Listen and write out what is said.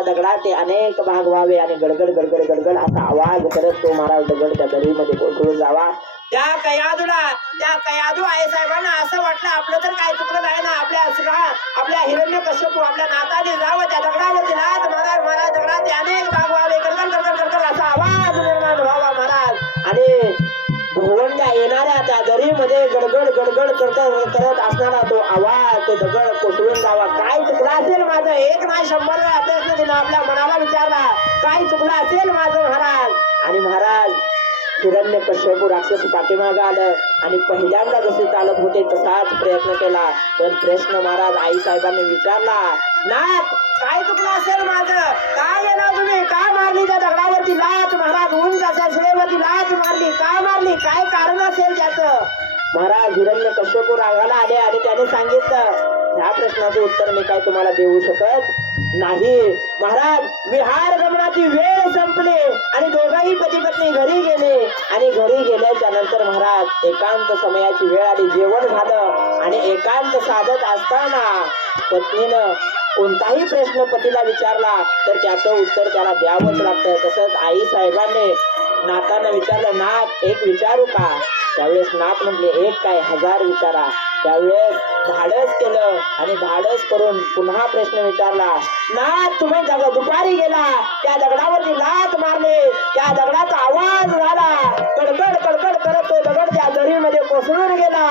त्या दगडाचे अनेक भाग व्हावे आणि गडगड गडगड गडगड असा आवाज करत तो महाराज दगड त्या दरीमध्ये कोसळून जावा. त्या कयादू आई साहेबांना असं वाटलं आपलं तर काय चुकलं नाही ना, आपल्या हिरण्यकश्यपू आपल्या नाताने जावं त्या दगडावरती लाथ मारायला. महाराज दगडाचे अनेक भाग व्हावे, गडगड गडगड गडगड असा आवाज निर्माण व्हावा महाराज. आणि भुवंड्या येणाऱ्या त्या दरीमध्ये गडगड गडगड करत असणारा तो आवाज, तो दगड कोसळून जावा. काय चुकलं असेल माझं? एक नाही 100 वेळा प्रश्न दिला, आपल्या मनाला विचारला काय चुकलं असेल माझं महाराज. आणि महाराज हिरण्यकश्यपू राक्षस पाठीमागं आलं आणि पहिल्यांदा जसे चालत होते तसाच प्रयत्न केला. पण प्रश्न महाराज आई साहेबांनी विचारला, नाथ काय चुकलं असेल माझं? काय येणार तुम्ही? का मारली त्या दगडावरती लाथ महाराज? उंच अशा शिळेवरती लाथ मारली, का मारली? काय कारण असेल त्याचं? महाराज हिरण्यकश्यपू रागाला आले आणि त्याने सांगितलं, ह्या प्रश्नाचं उत्तर मी काय तुम्हाला देऊ शकत नाही महाराज. विहार गमनाची वेळ संपली आणि दोघंही पती पत्नी घरी गेले. आणि घरी गेल्याच्या नंतर महाराज एकांत समयाची वेळ आली, जेवण झालं आणि एकांत साधत असताना पत्नीनं कोणताही प्रश्न पतीला विचारला तर त्याचं उत्तर त्याला द्यावंच लागतं. तसंच आई साहेबांनी नातानं विचारलं, नाथ एक विचारू का? त्यावेळेस नाथ म्हटले, एक काय 1000 विचारा. त्यावेळेस धाडस केलं आणि धाडस करून पुन्हा प्रश्न विचारला, नाथ तुम्ही दुपारी गेला, त्या दगडावरती लाथ मारले, त्या दगडाचा आवाज झाला, कडकड कडकड करत तो दगड त्या दरीमध्ये कोसळून गेला.